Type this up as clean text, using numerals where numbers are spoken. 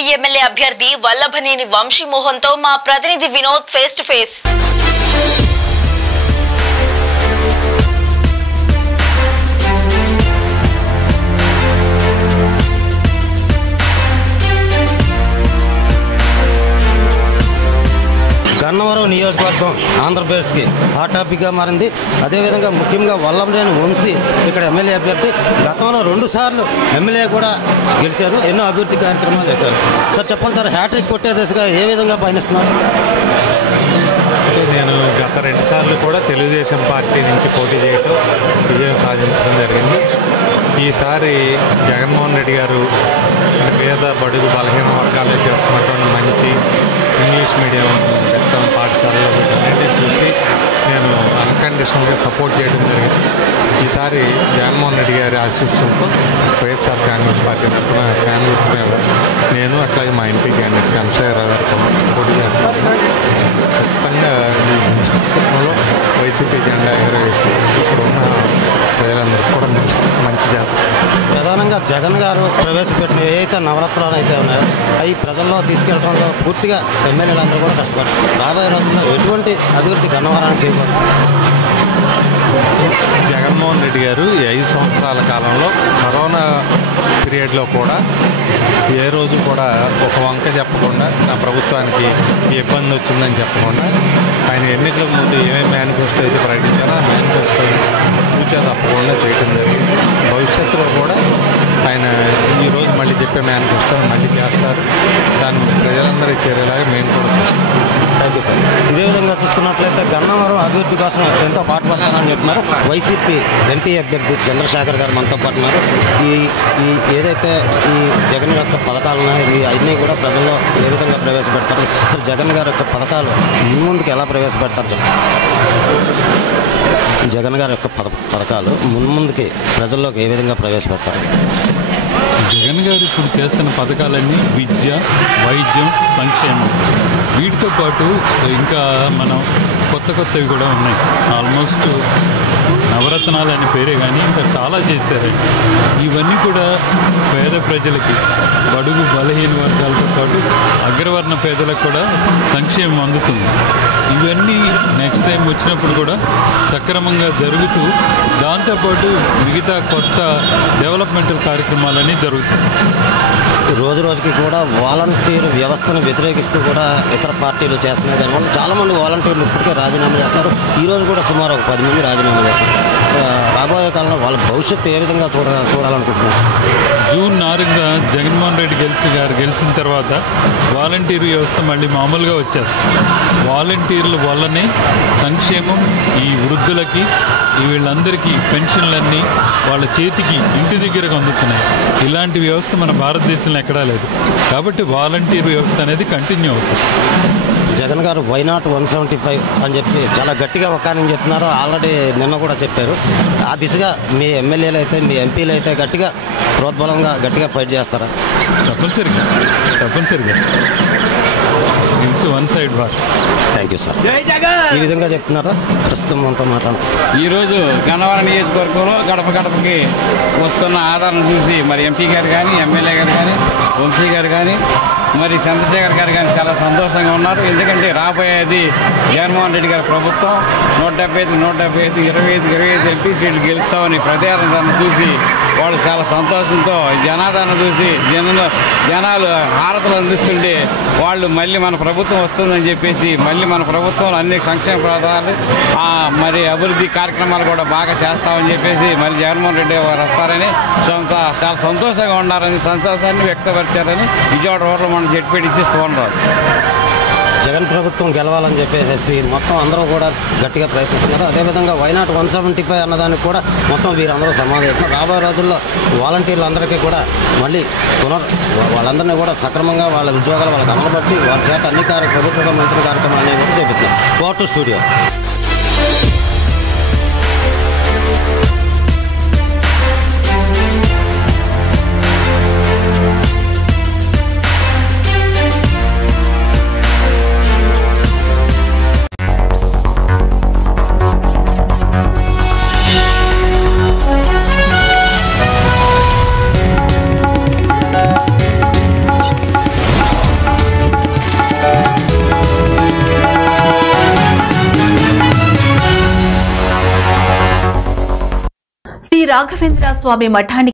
YCP MLA అభ్యర్థి వల్లభనేని వంశీమోహన్తో మా ప్రతినిధి Vinod face to face. Gannavaram నియోజకవర్గం ఆంధ్రప్రదేశ్కి హాట్ టాపిక్గా మారింది. అదేవిధంగా ముఖ్యంగా వల్లభనేని వంశీ ఇక్కడ ఎమ్మెల్యే అభ్యర్థి. గతంలో 2 సార్లు ఎమ్మెల్యే కూడా గెలిచారు, ఎన్నో అభివృద్ధి కార్యక్రమాలు చేశారు. సార్ చెప్పండి సార్, హ్యాట్రిక్ కొట్టే దిశగా ఏ విధంగా పయనిస్తున్నారు? నేను గత 2 సార్లు కూడా తెలుగుదేశం పార్టీ నుంచి పోటీ చేయడం విజయం సాధించడం జరిగింది. ఈసారి జగన్మోహన్ రెడ్డి గారు పేద బడుగు బలహీన వర్గాల్లో చేస్తున్నటువంటి మంచి ఇంగ్లీష్ మీడియం పెట్టడం పాఠశాలలో అనేది చూసి నేను అన్కండిషనల్గా సపోర్ట్ చేయడం జరిగింది. ఈసారి జగన్మోహన్ రెడ్డి గారి ఆశీస్సులతో వైఎస్ఆర్ కాంగ్రెస్ పార్టీ తరఫున ఫ్యాన్ గుర్తు మీద నేను అట్లాగే మా ఎంపీ క్యాండిడేట్ చంద్రశేఖరరావు గారితో పోటీ చేస్తాను. ఖచ్చితంగా ఈ కుటుంబంలో వైసీపీ జెండా ఎగరవేసి ఇక్కడ ఉన్న ప్రజలందరికీ కూడా మంచి చేస్తారు. ప్రధానంగా జగన్ గారు ప్రవేశపెట్టిన ఏదైతే నవరత్నాలు అయితే ఉన్నాయో అవి ప్రజల్లో తీసుకెళ్లడంలో పూర్తిగా ఎమ్మెల్యేలందరూ కూడా కష్టపడతారు. రాబోయే రోజుల్లో ఎటువంటి అభివృద్ధి గన్నవరానికి చేయబోతున్నారు? జగన్మోహన్ రెడ్డి గారు ఈ 5 సంవత్సరాల కాలంలో కరోనా పీరియడ్లో కూడా ఏ రోజు కూడా ఒక వంక చెప్పకుండా నా ప్రభుత్వానికి ఇబ్బంది వచ్చిందని చెప్పకుండా ఆయన ఎన్నికలకు ముందు ఏమేమి మేనిఫెస్టో అయితే ప్రకటించారో ఆ మేనిఫెస్టో పూర్తిగా తప్పకుండా చేయడం జరిగింది. భవిష్యత్తులో కూడా ఆయన ఈరోజు మళ్ళీ చెప్పే మేనిఫెస్టోని మళ్ళీ చేస్తారు. దాన్ని ప్రజలందరూ చేరేలాగా మేము కూడా చేస్తాం. Thank you sir. ఇదే విధంగా చూసుకున్నట్లయితే గన్నవరం అభివృద్ధి కోసం ఎంతో పాటుపడతానని చెప్తున్నారు వైసీపీ ఎంపీ అభ్యర్థి చంద్రశేఖర్ గారు మనతో పాటున్నారు. ఈ ఏదైతే ఈ జగన్ యొక్క పథకాలు ఉన్నాయో ఈ అన్నీ కూడా ప్రజల్లో ఏ విధంగా ప్రవేశపెడతారు? అసలు జగన్ గారి యొక్క పథకాలు ముందుకు ఎలా ప్రవేశపెడతారు? జగన్ గారి యొక్క పథకాలు ముందుకి ప్రజల్లోకి ఏ విధంగా ప్రవేశపెడతారు? జగన్ గారు ఇప్పుడు చేస్తున్న పథకాలన్నీ విద్య, వైద్యం, సంక్షేమం, వీటితో పాటు ఇంకా మనం కొత్తవి కూడా ఉన్నాయి. ఆల్మోస్ట్ నవరత్నాలు అనే పేరే కానీ ఇంకా చాలా చేశారండి. ఇవన్నీ కూడా పేద ప్రజలకి, బడుగు బలహీన వర్గాలతో పాటు అగ్రవర్ణ పేదలకు కూడా సంక్షేమం అందుతుంది. ఇవన్నీ నెక్స్ట్ టైం వచ్చినప్పుడు కూడా సక్రమంగా జరుగుతూ దాంతోపాటు మిగతా కొత్త డెవలప్మెంటల్ కార్యక్రమాలన్నీ జరుగుతాయి. రోజు రోజుకి కూడా వాలంటీర్ వ్యవస్థను వ్యతిరేకిస్తూ కూడా ఇతర పార్టీలు చేస్తున్నాయి. దానివల్ల చాలామంది వాలంటీర్లు ఇప్పటికే రాజీనామా చేస్తారు. ఈరోజు కూడా సుమారు ఒక 10 మంది రాజీనామా చేస్తారు. రాబోయే కాలంలో వాళ్ళ భవిష్యత్తు ఏ విధంగా చూడాలనుకుంటున్నారు? జూన్ 4న జగన్మోహన్ రెడ్డి గెలిచిన తర్వాత వాలంటీర్ వ్యవస్థ మళ్ళీ మామూలుగా వచ్చేస్తుంది. వాలంటీర్ల వల్లనే సంక్షేమం ఈ వృద్ధులకి వీళ్ళందరికీ పెన్షన్లన్నీ వాళ్ళ చేతికి ఇంటి దగ్గరకు అందుతున్నాయి. ఇలాంటి వ్యవస్థ మన భారతదేశంలో ఎక్కడా లేదు. కాబట్టి వాలంటీర్ వ్యవస్థ అనేది కంటిన్యూ అవుతుంది. జగన్ గారు వై నాట్ 175 అని చెప్పి చాలా గట్టిగా ఒక్కని చెప్తున్నారు. ఆల్రెడీ నిన్న కూడా చెప్పారు. ఆ దిశగా మీ ఎమ్మెల్యేలు అయితే మీ ఎంపీలు అయితే గట్టిగా ప్రోద్బలంగా గట్టిగా ఫైట్ చేస్తారా? తప్పనిసరిగా it's one side war. Thank you sir. ఈ విధంగా చెప్తున్నారా? ప్రస్తుతం మనతో మాట్లాడు. ఈరోజు గన్నవరం నియోజకవర్గంలో గడపకి వస్తున్న ఆదరణ చూసి మరి ఎంపీ గారు కానీ, ఎమ్మెల్యే గారు కానీ, వంశీ గారు కానీ, మరి చంద్రశేఖర్ గారు కానీ చాలా సంతోషంగా ఉన్నారు. ఎందుకంటే రాబోయేది జగన్మోహన్ రెడ్డి గారి ప్రభుత్వం 175 25 ఎంపీ సీట్లు గెలుస్తామని ప్రచారం చూసి వాళ్ళు చాలా సంతోషంతో జనాదరణ చూసి జనాలు హారతలు అందిస్తుంటే వాళ్ళు మళ్ళీ మన ప్రభుత్వం వస్తుందని చెప్పేసి మళ్ళీ మన ప్రభుత్వంలో అన్ని సంక్షేమ పథకాలు మరి అభివృద్ధి కార్యక్రమాలు కూడా బాగా చేస్తామని చెప్పేసి మళ్ళీ జగన్మోహన్ రెడ్డి గారు వస్తారని చాలా సంతోషంగా ఉన్నారని సంతోషాన్ని వ్యక్తపరిచారని విజయవాడ రోడ్లో మనం జడ్పీటీసీ సోమరావు. జగన్ ప్రభుత్వం గెలవాలని చెప్పేసి మొత్తం అందరూ కూడా గట్టిగా ప్రయత్నిస్తున్నారు. అదేవిధంగా వై నాట్ 175 అన్నదానికి కూడా మొత్తం వీరందరూ సమాధానం. రాబోయే రోజుల్లో వాలంటీర్లు అందరికీ కూడా మళ్ళీ వాళ్ళందరినీ కూడా సక్రమంగా వాళ్ళ ఉద్యోగాలు వాళ్ళకి అమలుపరిచి వాళ్ళ చేత అన్ని ప్రభుత్వ సంబంధించిన కార్యక్రమాలు కూడా చేపిస్తున్నారు. Court studio. శ్రీ రాఘవేంద్ర స్వామి మఠానికి